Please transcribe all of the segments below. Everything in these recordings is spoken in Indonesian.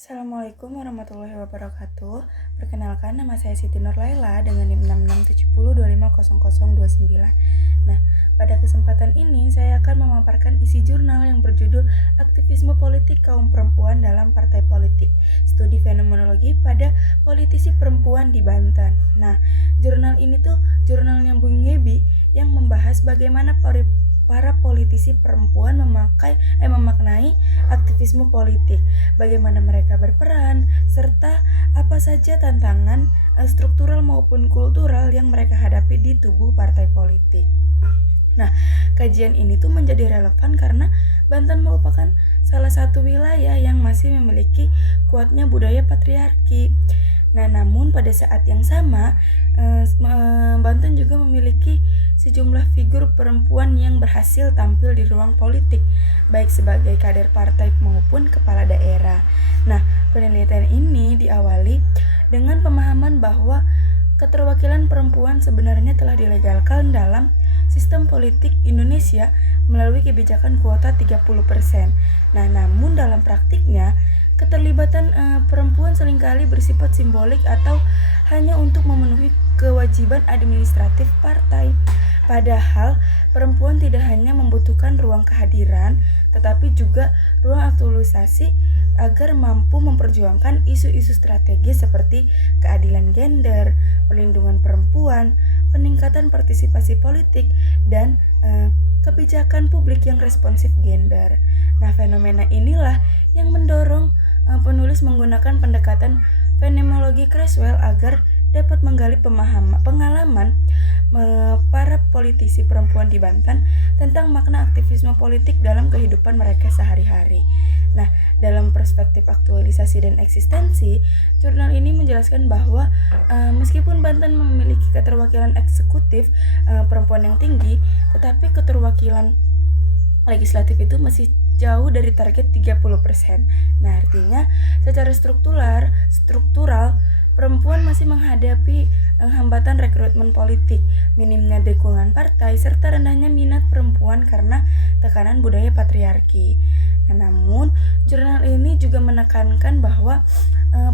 Assalamualaikum warahmatullahi wabarakatuh. Perkenalkan, nama saya Siti Nurlaila dengan NIM 6670250029. Nah, pada kesempatan ini saya akan memaparkan isi jurnal yang berjudul Aktivisme Politik Kaum Perempuan dalam Partai Politik, Studi Fenomenologi pada Politisi Perempuan di Banten. Nah, jurnal ini tuh jurnalnya Bung Yebi yang membahas bagaimana para politisi perempuan memaknai aktivisme politik, bagaimana mereka berperan, serta apa saja tantangan struktural maupun kultural yang mereka hadapi di tubuh partai politik. Nah, kajian ini tuh menjadi relevan karena Banten merupakan salah satu wilayah yang masih memiliki kuatnya budaya patriarki. Nah, namun pada saat yang sama, Banten juga memiliki sejumlah figur perempuan yang berhasil tampil di ruang politik, baik sebagai kader partai maupun kepala daerah. Nah, penelitian ini diawali dengan pemahaman bahwa keterwakilan perempuan sebenarnya telah dilegalkan dalam sistem politik Indonesia melalui kebijakan kuota 30%. Nah, namun dalam praktiknya keterlibatan perempuan seringkali bersifat simbolik atau hanya untuk memenuhi kewajiban administratif partai. Padahal perempuan tidak hanya membutuhkan ruang kehadiran, tetapi juga ruang aktualisasi agar mampu memperjuangkan isu-isu strategis seperti keadilan gender, perlindungan perempuan, peningkatan partisipasi politik, dan kebijakan publik yang responsif gender. Nah, fenomena inilah yang mendorong penulis menggunakan pendekatan fenomenologi Creswell agar dapat menggali pengalaman para politisi perempuan di Banten tentang makna aktivisme politik dalam kehidupan mereka sehari-hari. Nah, dalam perspektif aktualisasi dan eksistensi, jurnal ini menjelaskan bahwa meskipun Banten memiliki keterwakilan eksekutif perempuan yang tinggi, tetapi keterwakilan legislatif itu masih jauh dari target 30%. Nah, artinya secara struktural perempuan masih menghadapi hambatan rekrutmen politik, minimnya dukungan partai, serta rendahnya minat perempuan karena tekanan budaya patriarki. Nah, namun, jurnal ini juga menekankan bahwa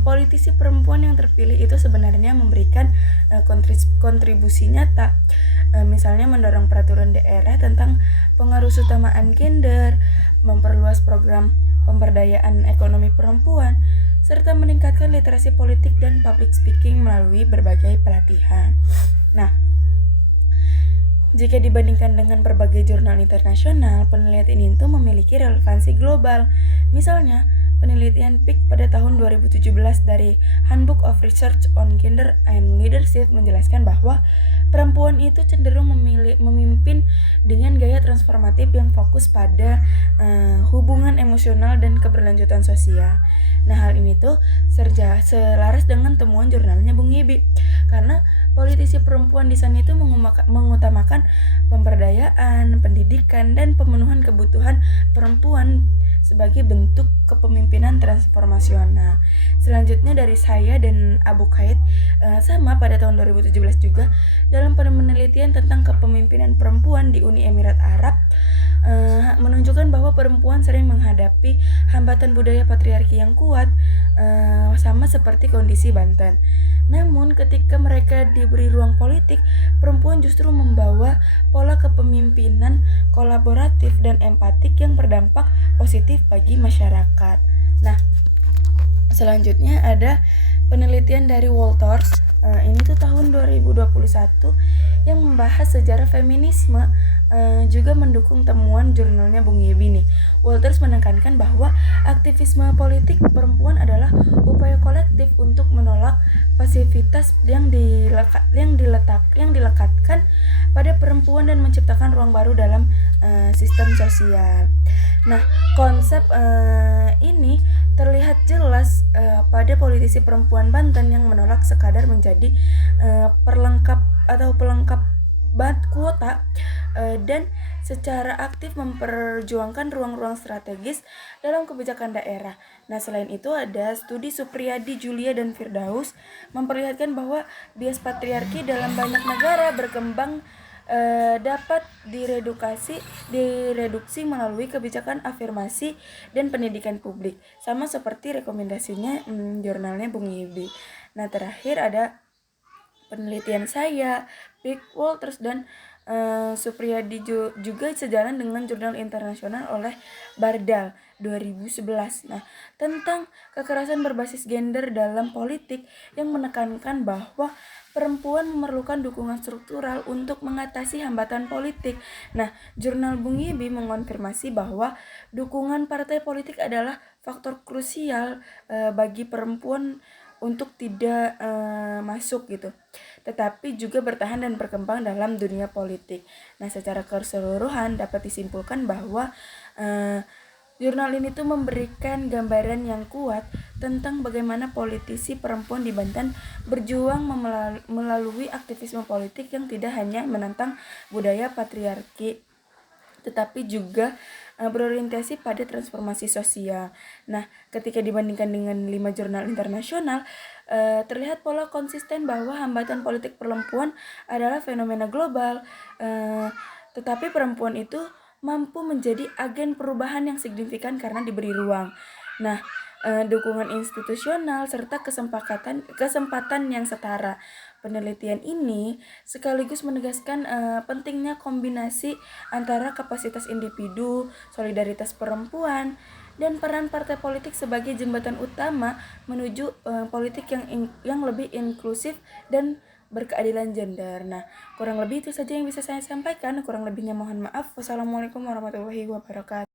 politisi perempuan yang terpilih itu sebenarnya memberikan kontribusi nyata, misalnya mendorong peraturan daerah tentang pengarus utamaan gender, memperluas program pemberdayaan ekonomi perempuan, serta meningkatkan literasi politik dan public speaking melalui berbagai pelatihan. Nah, jika dibandingkan dengan berbagai jurnal internasional, penelitian ini tuh memiliki relevansi global. Misalnya, penelitian PIC pada tahun 2017 dari Handbook of Research on Gender and Leadership menjelaskan bahwa perempuan itu cenderung memimpin dengan gaya transformatif yang fokus pada hubungan emosional dan keberlanjutan sosial. Nah, hal ini tuh selaras dengan temuan jurnalnya Bung Yebi, karena politisi perempuan di sana itu mengutamakan pemberdayaan, pendidikan, dan pemenuhan kebutuhan perempuan sebagai bentuk kepemimpinan transformasional. Selanjutnya dari saya dan Abu Kait sama pada tahun 2017 juga dalam penelitian tentang kepemimpinan perempuan di Uni Emirat Arab menunjukkan bahwa perempuan sering menghadapi hambatan budaya patriarki yang kuat, sama seperti kondisi Banten. Namun ketika mereka diberi ruang politik, perempuan justru membawa pola kepemimpinan kolaboratif dan empatik yang berdampak positif bagi masyarakat. Nah, selanjutnya ada penelitian dari Walters, ini tuh tahun 2021 yang membahas sejarah feminisme, juga mendukung temuan jurnalnya Bung Yebi nih. Walters menekankan bahwa aktivisme politik perempuan adalah upaya kolektif untuk menolak pasivitas yang dilekatkan pada perempuan dan menciptakan ruang baru dalam sistem sosial. Nah, konsep ini terlihat jelas pada politisi perempuan Banten yang menolak sekadar menjadi pelengkap kuota dan secara aktif memperjuangkan ruang-ruang strategis dalam kebijakan daerah. Nah, selain itu ada studi Supriyadi, Julia, dan Firdaus memperlihatkan bahwa bias patriarki dalam banyak negara berkembang dapat direduksi melalui kebijakan afirmasi dan pendidikan publik, sama seperti rekomendasinya jurnalnya Bung Yibi. Nah, terakhir ada penelitian saya, Big Walters dan Supriyadi juga sejalan dengan jurnal internasional oleh Bardal 2011. Nah, tentang kekerasan berbasis gender dalam politik yang menekankan bahwa perempuan memerlukan dukungan struktural untuk mengatasi hambatan politik. Nah, jurnal Bung Yibi mengonfirmasi bahwa dukungan partai politik adalah faktor krusial bagi perempuan untuk tidak masuk gitu, tetapi juga bertahan dan berkembang dalam dunia politik. Nah, secara keseluruhan dapat disimpulkan bahwa jurnal ini tuh memberikan gambaran yang kuat tentang bagaimana politisi perempuan di Banten berjuang melalui aktivisme politik yang tidak hanya menentang budaya patriarki, tetapi juga berorientasi pada transformasi sosial. Nah, ketika dibandingkan dengan 5 jurnal internasional, terlihat pola konsisten bahwa hambatan politik perempuan adalah fenomena global, tetapi perempuan itu mampu menjadi agen perubahan yang signifikan karena diberi ruang. Nah, dukungan institusional serta kesempatan yang setara. Penelitian ini sekaligus menegaskan pentingnya kombinasi antara kapasitas individu, solidaritas perempuan, dan peran partai politik sebagai jembatan utama menuju politik yang lebih inklusif dan berkeadilan gender. Nah, kurang lebih itu saja yang bisa saya sampaikan. Kurang lebihnya mohon maaf. Wassalamualaikum warahmatullahi wabarakatuh.